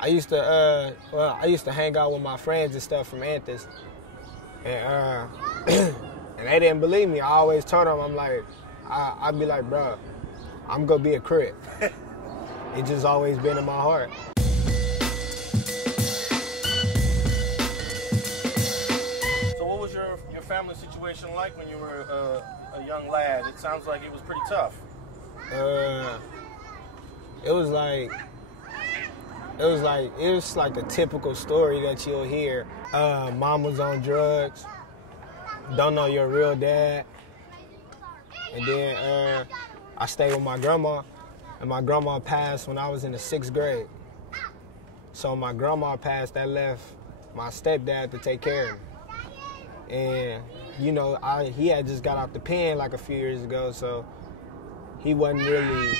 I used to hang out with my friends and stuff from Anthus, and and they didn't believe me. I always told them, I'd be like, bro, I'm gonna be a Crip. It just always been in my heart. So what was your family situation like when you were a young lad? It sounds like it was pretty tough. It was like a typical story that you'll hear. Mom was on drugs, don't know your real dad, and then I stayed with my grandma, and my grandma passed when I was in the 6th grade. So my grandma passed, that left my stepdad to take care of me. And you know, he had just got out the pen like a few years ago, so he wasn't really,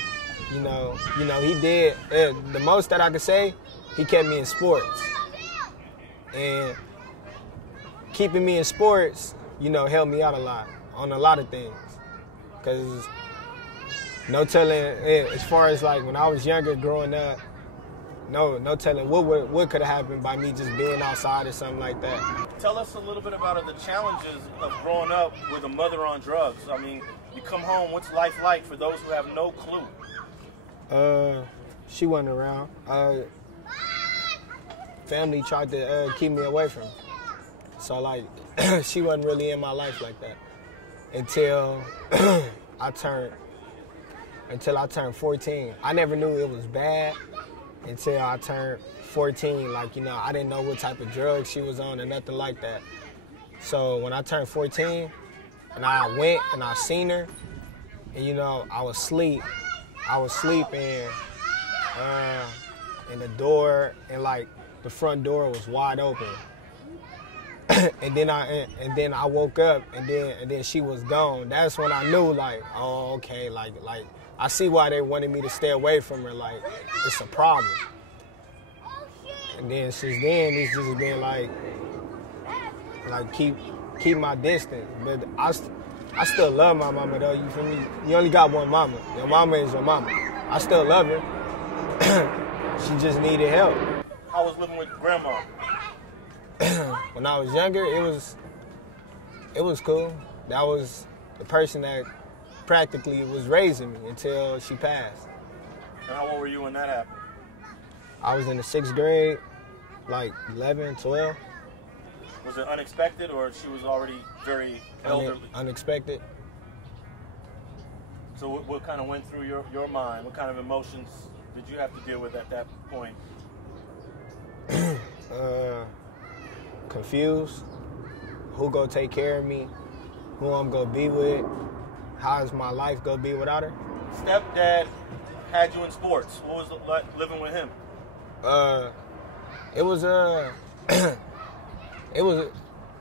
you know, he did, the most that I could say, he kept me in sports. And keeping me in sports, you know, helped me out a lot, on a lot of things. Because no telling, as far as like when I was younger, growing up, no telling what could have happened by me just being outside or something like that. Tell us a little bit about the challenges of growing up with a mother on drugs. I mean, you come home, what's life like for those who have no clue? She wasn't around. Family tried to keep me away from her. So like, she wasn't really in my life like that until I turned 14. I never knew it was bad until I turned 14. Like, you know, I didn't know what type of drugs she was on or nothing like that. So when I turned 14 and I went and I seen her, and you know, I was sleeping and the door, and like the front door was wide open. and then I woke up, and then she was gone. That's when I knew, like, oh, okay, like I see why they wanted me to stay away from her. Like, it's a problem. And then since then, it's just been like keep my distance. But I still love my mama though. You feel me? You only got one mama. Your mama is your mama. I still love her. She just needed help. How was living with grandma? When I was younger, it was cool. That was the person that practically was raising me until she passed. And how old were you when that happened? I was in the 6th grade, like 11, 12. Was it unexpected, or she was already very elderly? Unexpected. So what kind of went through your mind? What kind of emotions did you have to deal with at that point? Confused. Who gonna take care of me? Who I'm gonna be with? How is my life gonna be without her? Stepdad had you in sports. What was it like living with him? It was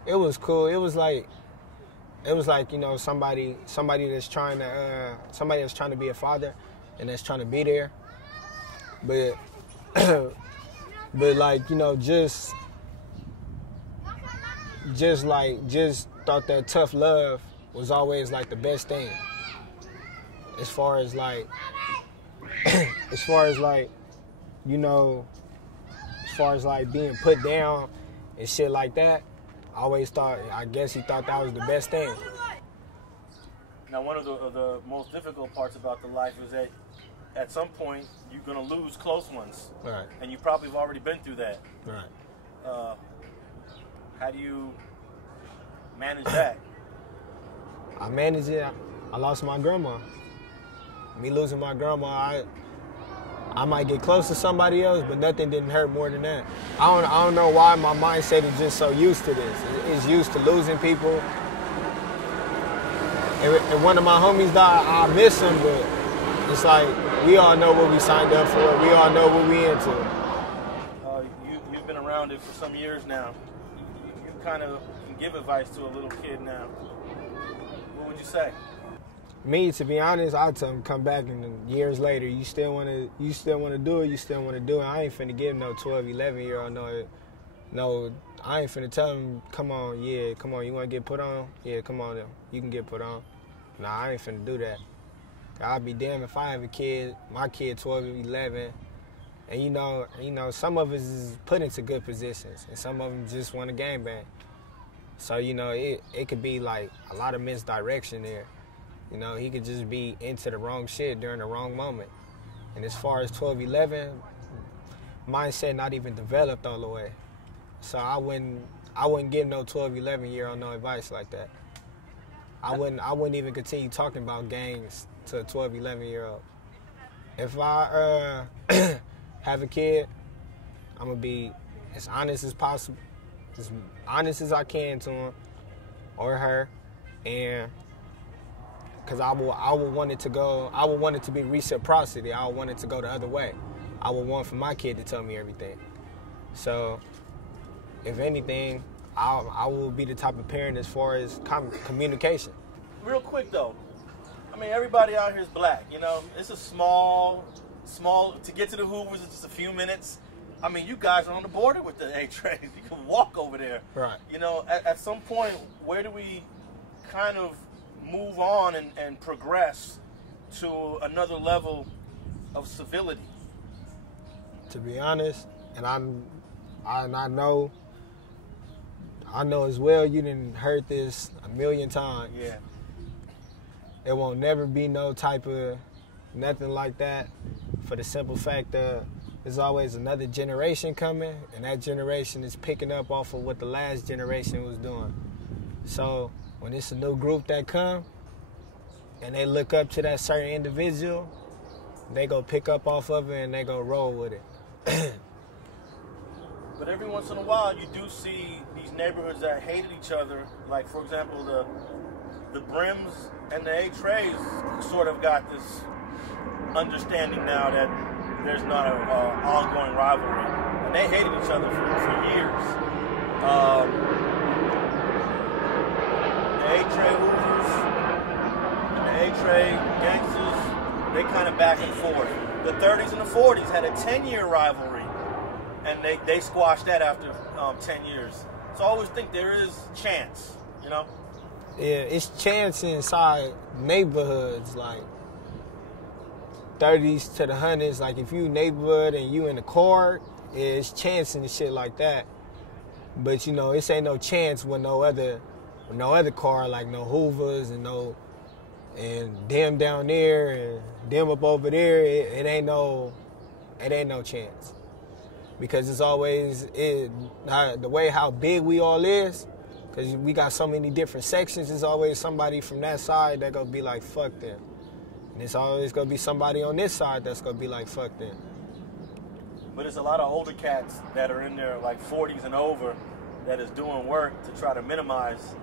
it was cool. It was like, you know, somebody that's trying to be a father and that's trying to be there. But like, you know, just thought that tough love was always like the best thing. As far as like, you know, as far as like being put down and shit like that, I guess he thought that was the best thing. Now, one of the most difficult parts about the life is that at some point you're gonna lose close ones. Right. And you probably have already been through that. Right. How do you manage that? I managed it. I lost my grandma. Me losing my grandma, I might get close to somebody else, but nothing didn't hurt more than that. I don't know why my mindset is just so used to this. It's used to losing people. If one of my homies died, I miss him, but it's like we all know what we signed up for. We all know what we into. You've been around it for some years now. You kind of can give advice to a little kid now. What would you say? Me, to be honest, I'd tell him come back and years later, you still want to do it, you still want to do it. I ain't finna give no 12, 11-year-old no, I ain't finna tell him, come on, you want to get put on? Yeah, come on, you can get put on. Nah, I ain't finna do that. I'd be damned if I have a kid, my kid 12, 11, And you know, some of us is put into good positions, and some of them just want to gangbang. So you know, it could be like a lot of misdirection there. You know, he could just be into the wrong shit during the wrong moment. And as far as 12-11, mindset not even developed all the way. So I wouldn't give no 12-11-year-old no advice like that. I wouldn't even continue talking about gangs to a 12-11-year-old. If I have a kid, I'm gonna be as honest as possible, as honest as I can to him or her, and because I would want it to be reciprocity. I would want it to go the other way. I would want for my kid to tell me everything. So, if anything, I will be the type of parent as far as communication. Real quick though, I mean, everybody out here is black. You know, it's a small. To get to the Hoovers, it's just a few minutes. I mean, you guys are on the border with the A-trains. You can walk over there. Right. You know, at some point, where do we kind of move on and progress to another level of civility? To be honest, and I know as well, you done heard this a million times. Yeah. It won't never be no type of nothing like that, for the simple fact that there's always another generation coming, and that generation is picking up off of what the last generation was doing. So when it's a new group that come, and they look up to that certain individual, they go pick up off of it and they go roll with it. But every once in a while, you do see these neighborhoods that hated each other. Like, for example, the Brims and the A-Trays sort of got this understanding now that there's not an ongoing rivalry. And they hated each other for years. The A-Tray Hoovers and the A-Tray gangsters, they kind of back and forth. The 30s and the 40s had a 10-year rivalry, and they squashed that after 10 years. So I always think there is chance, you know? Yeah, it's chance inside neighborhoods, like 30s to the 100s. Like if you neighborhood and you in the court, it's chance and shit like that. But you know, it ain't no chance with no other car, like no Hoovers and them down there and them up over there. It ain't no chance, because it's always the way how big we all is. Because we got so many different sections, there's always somebody from that side that gonna be like, fuck them. And it's always gonna be somebody on this side that's gonna be like, fuck them. But there's a lot of older cats that are in their like 40s and over that is doing work to try to minimize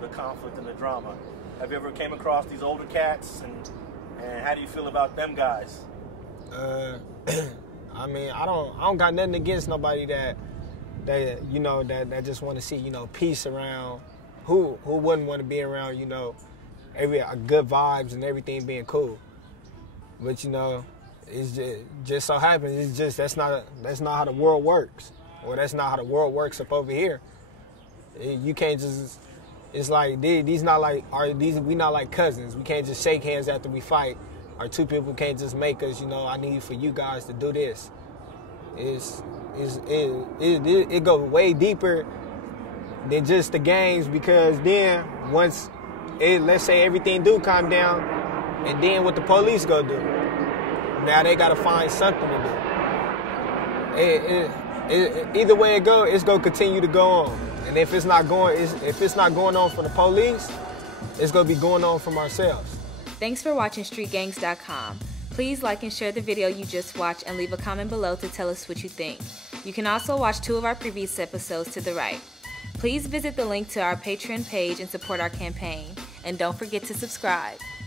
the conflict and the drama. Have you ever came across these older cats, and how do you feel about them guys? I mean, I don't got nothing against nobody that just want to see, you know, peace around. Who wouldn't want to be around, you know, good vibes and everything being cool? But you know, it's just so happens that's not how the world works, or that's not how the world works up over here. You can't just. It's like we not like cousins. We can't just shake hands after we fight, or two people can't just make us, you know, I need for you guys to do this. It goes way deeper than just the gangs, because then once let's say everything do calm down, and then what the police go do? Now they gotta find something to do. Either way it go, it's gonna continue to go on. And if it's not going on for the police, it's gonna be going on from ourselves. Thanks for watching StreetGangs.com. Please like and share the video you just watched, and leave a comment below to tell us what you think. You can also watch 2 of our previous episodes to the right. Please visit the link to our Patreon page and support our campaign. And don't forget to subscribe.